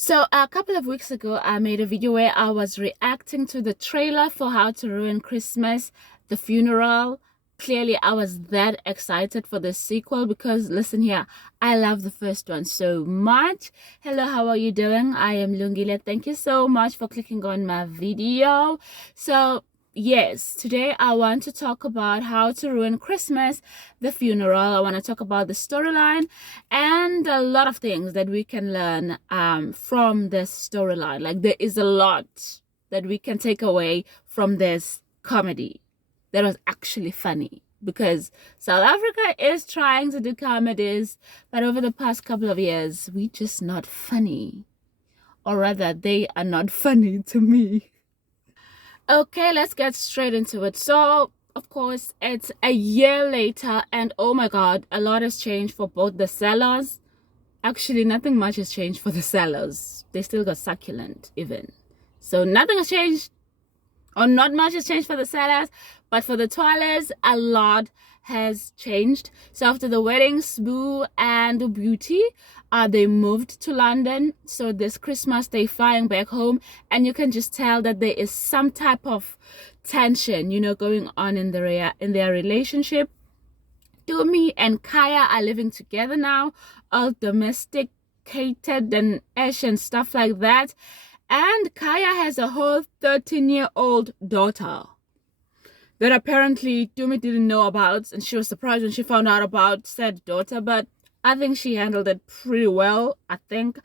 So a couple of weeks ago, I made a video where I was reacting to the trailer for How to Ruin Christmas, The Funeral. Clearly, I was that excited for the sequel because listen here, I love the first one so much. Hello, how are you doing? I am Lungile. Thank you so much for clicking on my video. So yes, today I want to talk about How to Ruin Christmas, The Funeral. I want to talk about the storyline and a lot of things that we can learn from this storyline. Like there is a lot that we can take away from this comedy that was actually funny, because South Africa is trying to do comedies, but over the past couple of years we just not funny, or rather they are not funny to me. Okay, let's get straight into it. So of course it's a year later and oh my god, a lot has changed for both the sellers. Actually, nothing much has changed for the sellers. They still got succulent even. So nothing has changed, or not much has changed for the sellers, but for the Twalers, a lot has changed. So after the wedding, Sbu and Beauty, they moved to London. So this Christmas, they're flying back home, and you can just tell that there is some type of tension, going on in their relationship. Tumi and Kaya are living together now, all domesticated and ish and stuff like that. And Kaya has a whole 13-year-old daughter that apparently Tumi didn't know about, and she was surprised when she found out about said daughter, but I think she handled it pretty well, I think.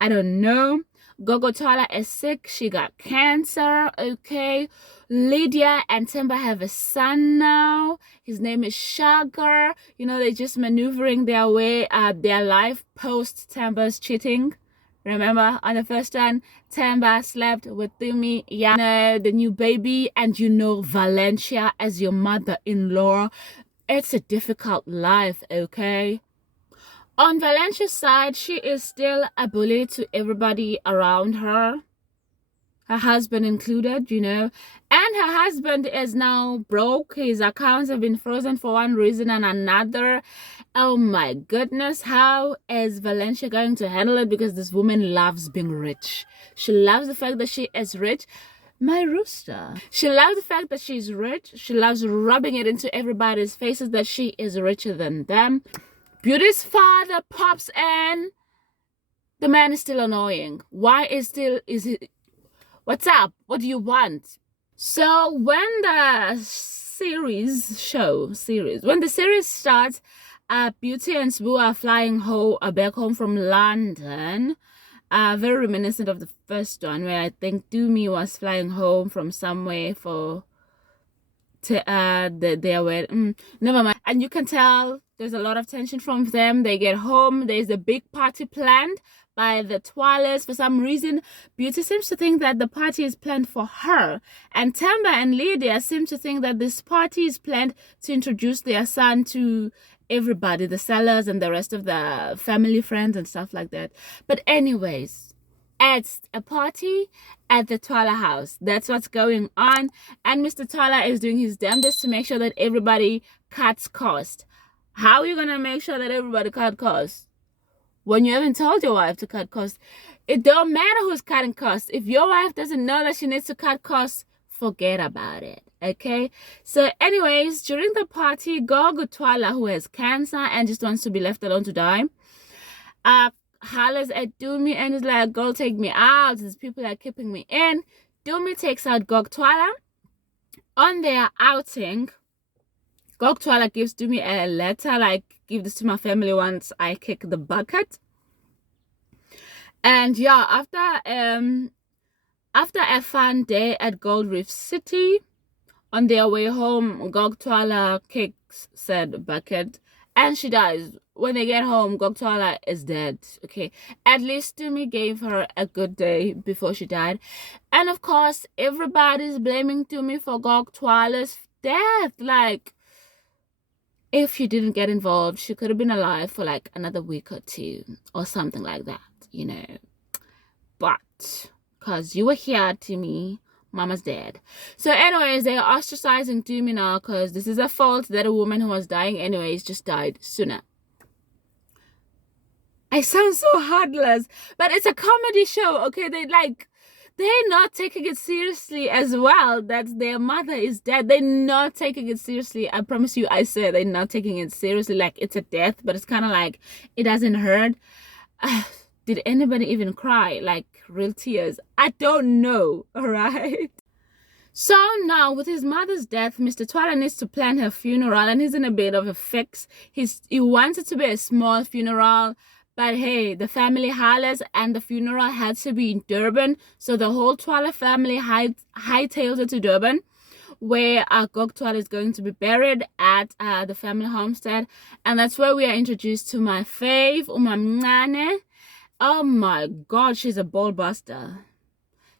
I don't know. Gogo Twala is sick. She got cancer. Okay. Lydia and Temba have a son now. His name is Shagar. They're just maneuvering their way, their life post Temba's cheating. Remember, on the first one, Temba slept with Tumi, Yana, the new baby, and Valencia as your mother-in-law. It's a difficult life, okay? On Valencia's side, she is still a bully to everybody around her husband included, and her husband is now broke. His accounts have been frozen for one reason and another. Oh my goodness, how is Valencia going to handle it? Because this woman loves being rich. She loves the fact that she is rich. My rooster. She loves the fact that she's rich. She loves rubbing it into everybody's faces that she is richer than them. Beauty's father pops in. The man is still annoying. Why is he? What's up? What do you want? So when the series starts, Beauty and Sbu are flying back home from London. Very reminiscent of the first one, where I think Tumi was flying home from somewhere their wedding. Never mind. And you can tell there's a lot of tension from them. They get home. There's a big party planned by the Twalers. For some reason, Beauty seems to think that the party is planned for her, and Temba and Lydia seem to think that this party is planned to introduce their son to everybody, the sellers and the rest of the family, friends and stuff like that. But anyways, it's a party at the Twala house. That's what's going on, and Mr. Twala is doing his damnedest to make sure that everybody cuts cost. How are you gonna make sure that everybody cut costs when you haven't told your wife to cut costs? It don't matter who's cutting costs. If your wife doesn't know that she needs to cut costs, forget about it, okay? So anyways, during the party, Gogo Twala, who has cancer and just wants to be left alone to die, hollers at Tumi and is like, "Go take me out. These people are keeping me in." Tumi takes out Gogo Twala. On their outing, Gogo Twala gives Tumi a letter like, "Give this to my family once I kick the bucket." And yeah, after a fun day at Gold Reef City, on their way home, Gogo Twala kicks said bucket and she dies. When they get home, Gogo Twala is dead. Okay, at least Tumi gave her a good day before she died. And of course, everybody's blaming Tumi for Gogo Twala's death. Like, if she didn't get involved, she could have been alive for like another week or two or something like that, But because you were here, Tumi, Mama's dead. So anyways, they are ostracizing Tumi now because this is a fault that a woman who was dying anyways just died sooner. I sound so heartless, but it's a comedy show, okay? They're not taking it seriously as well that their mother is dead. They're not taking it seriously. I promise you, I swear, they're not taking it seriously. Like, it's a death, but it's kind of like, it doesn't hurt. Did anybody even cry? Like, real tears? I don't know, all right? So now, with his mother's death, Mr. Twala needs to plan her funeral, and he's in a bit of a fix. He wants it to be a small funeral, but hey, the family hollers, and the funeral had to be in Durban. So the whole Twala family hightails it to Durban, where Gog Twala is going to be buried at the family homestead. And that's where we are introduced to my fave, Umamncane. Oh my God, she's a ball buster.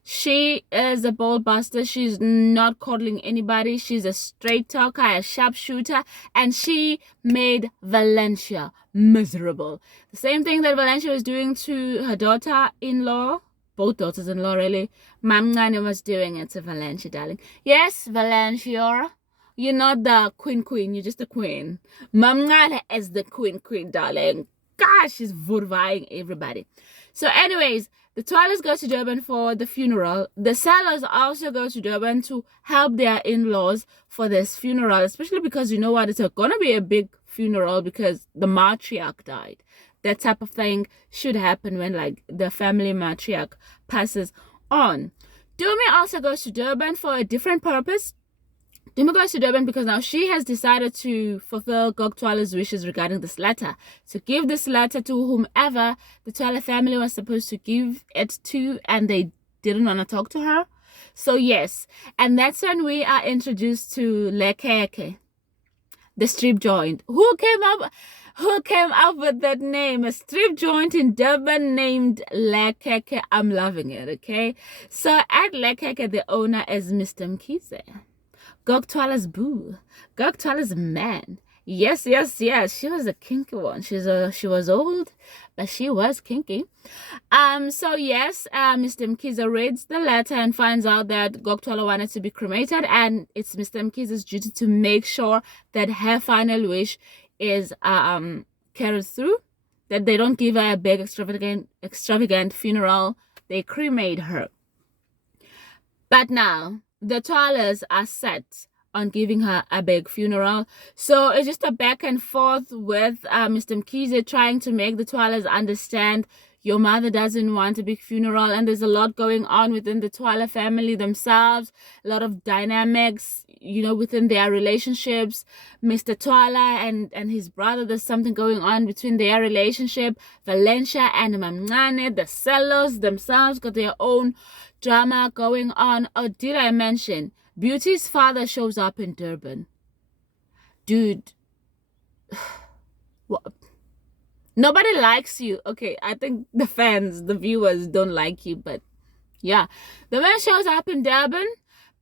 She is a ball buster. She's not coddling anybody. She's a straight talker, a sharpshooter, and she made Valencia miserable. The same thing that Valencia was doing to her daughter-in-law, both daughters-in-law really, Mamncane was doing it to Valencia, darling. Yes, Valencia, you're not the queen, you're just the queen. Mamncane is the queen, darling. Gosh, she's vurvaying everybody. So anyways, the Twalas go to Durban for the funeral. The Sellers also go to Durban to help their in-laws for this funeral, especially because you know what, it's going to be a big funeral because the matriarch died. That type of thing should happen when like the family matriarch passes on. Dumi also goes to Durban for a different purpose. Duma goes to Durban because now she has decided to fulfill Gog Twala's wishes regarding this letter. To give this letter to whomever the Twala family was supposed to give it to, and they didn't want to talk to her. So yes, and that's when we are introduced to Lekeke, the strip joint. Who came up with that name? A strip joint in Durban named Lekeke. I'm loving it, okay? So at Lekeke, the owner is Mr. Mkhize, Gog Twala's boo, Gog Twala's man. Yes. She was a kinky one. She was old, but she was kinky. So yes, Mr. Mkhize reads the letter and finds out that Gog Twala wanted to be cremated, and it's Mr. Mkhize's duty to make sure that her final wish is carried through. That they don't give her a big extravagant funeral. They cremate her. But now the Twalas are set on giving her a big funeral. So it's just a back and forth with Mr. Mkhize trying to make the Twalas understand your mother doesn't want a big funeral, and there's a lot going on within the Twala family themselves, a lot of dynamics, you know, within their relationships. Mr. Twala and his brother, there's something going on between their relationship. Valencia and Mamncane, the Sellos themselves got their own drama going on. Oh, did I mention Beauty's father shows up in Durban? Dude, what? Nobody likes you. Okay, I think the fans, the viewers don't like you, but yeah. The man shows up in Durban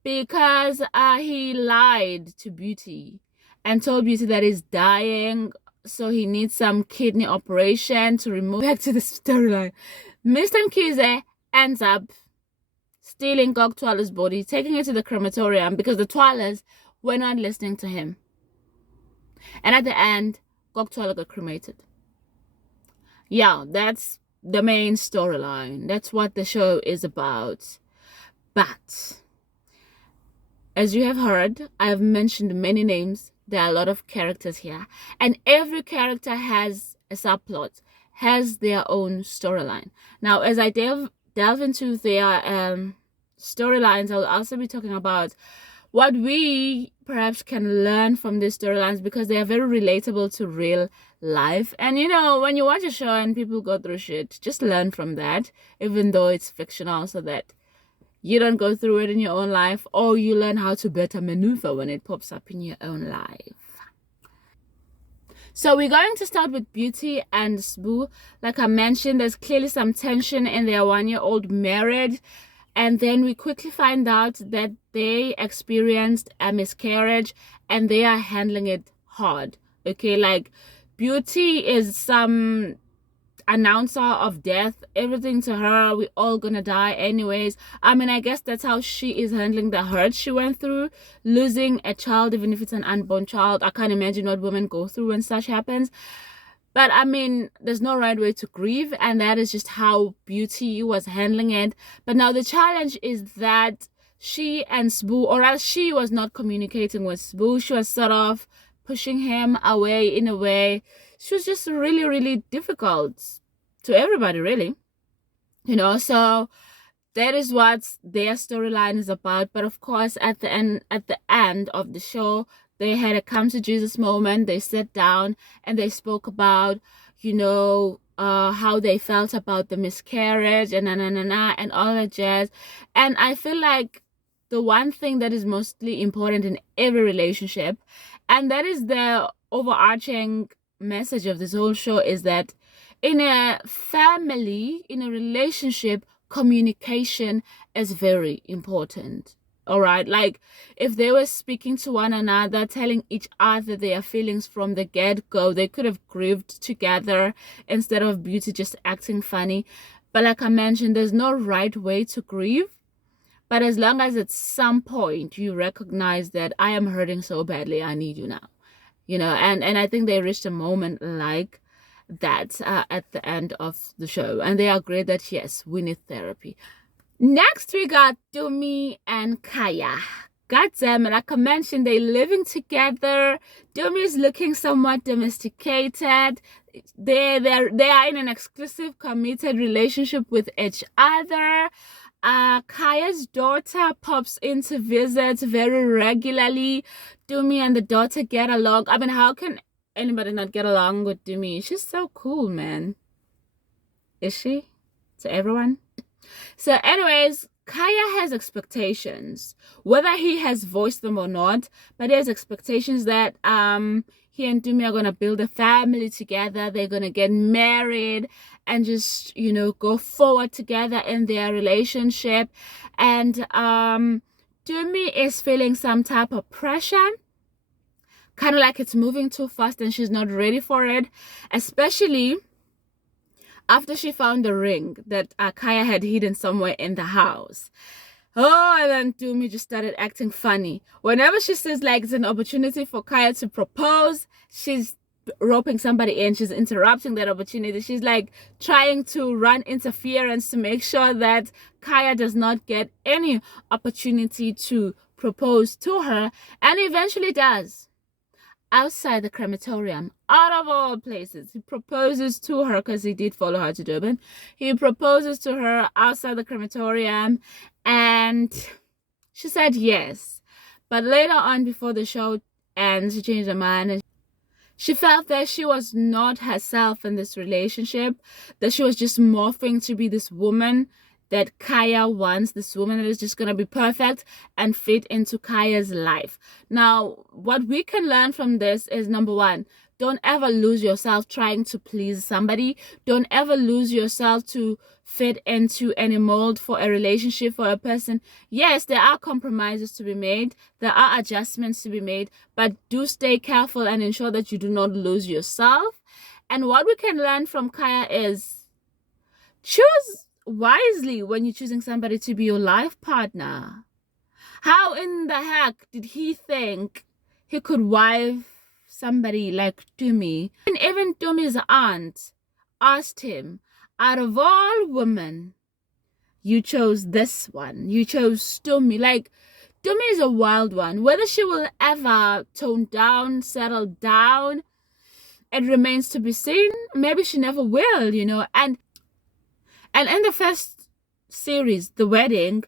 because he lied to Beauty and told Beauty that he's dying, so he needs some kidney operation to remove. Back to the storyline. Mr. Mkhize ends up stealing Gog Twala's body, taking it to the crematorium because the Twalas were not listening to him. And at the end, Gog Twala got cremated. Yeah, that's the main storyline. That's what the show is about. But as you have heard, I have mentioned many names. There are a lot of characters here, and every character has a subplot, has their own storyline. Now, as I delve into their storylines, I'll also be talking about what we perhaps can learn from these storylines, because they are very relatable to real life. And you know, when you watch a show and people go through shit, just learn from that, even though it's fictional, so that you don't go through it in your own life, or you learn how to better maneuver when it pops up in your own life. So we're going to start with Beauty and Sbu. Like I mentioned, there's clearly some tension in their 1-year-old marriage. And then we quickly find out that they experienced a miscarriage and they are handling it hard. Okay, like Beauty is some announcer of death. Everything to her, we all gonna die anyways. I mean, I guess that's how she is handling the hurt she went through, losing a child, even if it's an unborn child. I can't imagine what women go through when such happens. But I mean, there's no right way to grieve, and that is just how Beauty was handling it. But now the challenge is that she and Sbu, or else she was not communicating with Sbu. She was sort of pushing him away in a way. She was just really, really difficult to everybody, really. So that is what their storyline is about. But of course, at the end of the show, they had a come to Jesus moment. They sat down and they spoke about, how they felt about the miscarriage and and all that jazz. And I feel like the one thing that is mostly important in every relationship, and that is the overarching message of this whole show, is that in a family, in a relationship, communication is very important. All right, like if they were speaking to one another, telling each other their feelings from the get-go, they could have grieved together instead of Beauty just acting funny. But like I mentioned, there's no right way to grieve. But as long as at some point you recognize that I am hurting so badly, I need you now, and I think they reached a moment like that at the end of the show, and they agreed that yes, we need therapy. Next, we got Dumi and Kaya. God damn it, like I mentioned, they're living together. Dumi is looking somewhat domesticated. They are in an exclusive, committed relationship with each other. Kaya's daughter pops in to visit very regularly. Dumi and the daughter get along. I mean, how can anybody not get along with Dumi? She's so cool, man. Is she? To everyone? So anyways, Kaya has expectations, whether he has voiced them or not, but he has expectations that he and Dumi are gonna build a family together. They're gonna get married and just go forward together in their relationship. And Dumi is feeling some type of pressure, kind of like it's moving too fast and she's not ready for it, especially after she found the ring that Kaya had hidden somewhere in the house. Oh, and then Dumi just started acting funny. Whenever she says like it's an opportunity for Kaya to propose, she's roping somebody in. She's interrupting that opportunity. She's like trying to run interference to make sure that Kaya does not get any opportunity to propose to her, and eventually does. Outside the crematorium, out of all places, he proposes to her, because he did follow her to Durban. He proposes to her outside the crematorium, and she said yes. But later on, before the show ends, she changed her mind, and she felt that she was not herself in this relationship, that she was just morphing to be this woman that Kaya wants, this woman that is just going to be perfect and fit into Kaya's life. Now, what we can learn from this is, number one, don't ever lose yourself trying to please somebody. Don't ever lose yourself to fit into any mold for a relationship, for a person. Yes, there are compromises to be made. There are adjustments to be made, but do stay careful and ensure that you do not lose yourself. And what we can learn from Kaya is choose wisely when you're choosing somebody to be your life partner. How in the heck did he think he could wife somebody like Dumi? And even Dumi's aunt asked him, out of all women, you chose this one. You chose Dumi. Like, Dumi is a wild one. Whether she will ever tone down, settle down, it remains to be seen. Maybe she never will, And in the first series, The Wedding,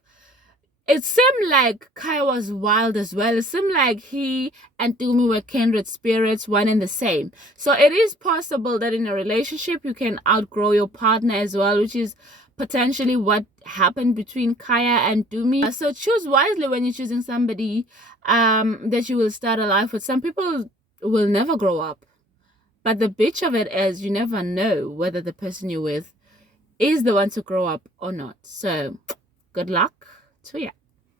it seemed like Kaya was wild as well. It seemed like he and Dumi were kindred spirits, one and the same. So it is possible that in a relationship, you can outgrow your partner as well, which is potentially what happened between Kaya and Dumi. So choose wisely when you're choosing somebody that you will start a life with. Some people will never grow up. But the bitch of it is you never know whether the person you're with is the one to grow up or not. So good luck to you.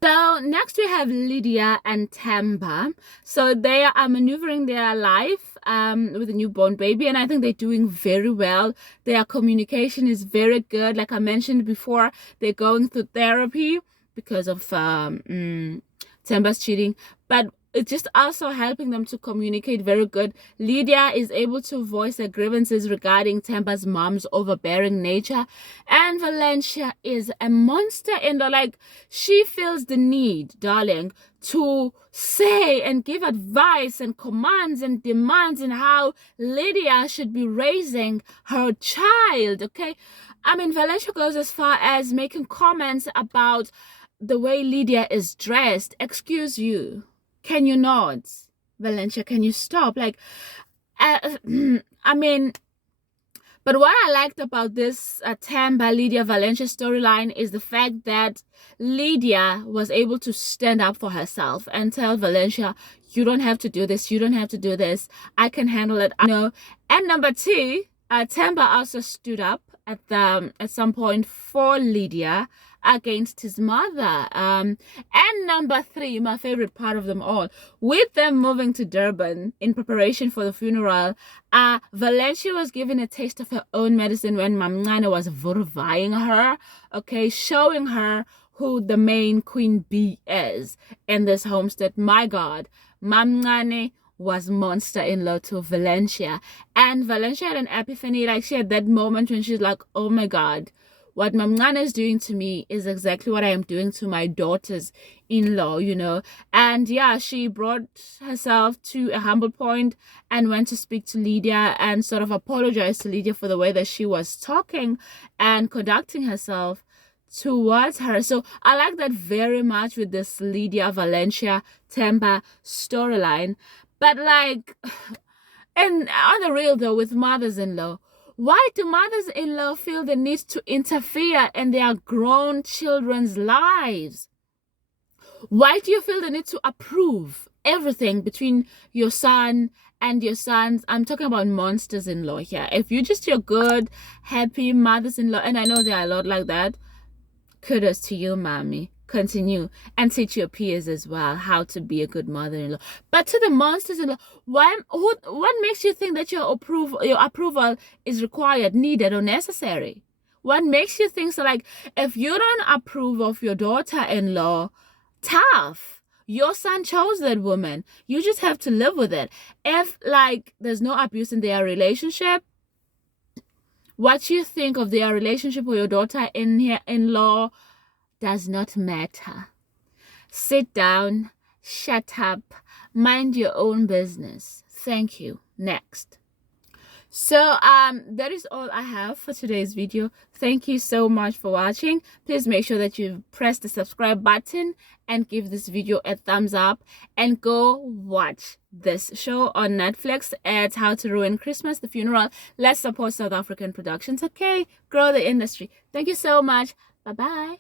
So next we have Lydia and Tamba. So they are maneuvering their life with a newborn baby, and I think they're doing very well. Their communication is very good. Like I mentioned before, they're going through therapy because of Tamba's cheating. But it's just also helping them to communicate very good. Lydia is able to voice her grievances regarding Themba's mom's overbearing nature, and Valencia is a monster in the, like, she feels the need, darling, to say and give advice and commands and demands in how Lydia should be raising her child. Okay, I mean, Valencia goes as far as making comments about the way Lydia is dressed. Excuse you, can you not? Valencia, can you stop? Like, I mean, but what I liked about this Themba Lydia Valencia storyline is the fact that Lydia was able to stand up for herself and tell Valencia, you don't have to do this, you don't have to do this, I can handle it, you know. And number two, Themba also stood up at some point for Lydia against his mother. And number three, my favorite part of them all, with them moving to Durban in preparation for the funeral, Valencia was given a taste of her own medicine when Mamncane was vurvying her, okay, showing her who the main queen bee is in this homestead. My God, Mamncane was monster-in-law to Valencia, and Valencia had an epiphany. Like, she had that moment when she's like, oh my God, what Mamncane is doing to me is exactly what I am doing to my daughters-in-law, you know. And yeah, she brought herself to a humble point and went to speak to Lydia and sort of apologize to Lydia for the way that she was talking and conducting herself towards her. So I like that very much with this Lydia Valencia Themba storyline. But like, and on the real though, with mothers-in-law, why do mothers-in-law feel the need to interfere in their grown children's lives? Why do you feel the need to approve everything between your son and your sons? I'm talking about monsters-in-law here. If you're just your good, happy mothers-in-law, and I know there are a lot like that, kudos to you, mommy. Continue and teach your peers as well how to be a good mother-in-law. But to the monsters-in-law, what makes you think that your approval is required, needed, or necessary? What makes you think so? Like, if you don't approve of your daughter-in-law, tough. Your son chose that woman. You just have to live with it. If, like, there's no abuse in their relationship, what you think of their relationship with your daughter-in-law does not matter. Sit down, shut up, mind your own business. Thank you. Next. So that is all I have for today's video. Thank you so much for watching. Please make sure that you press the subscribe button and give this video a thumbs up, and go watch this show on Netflix at How to Ruin Christmas, The Funeral. Let's support South African productions, okay? Grow the industry. Thank you so much. Bye bye.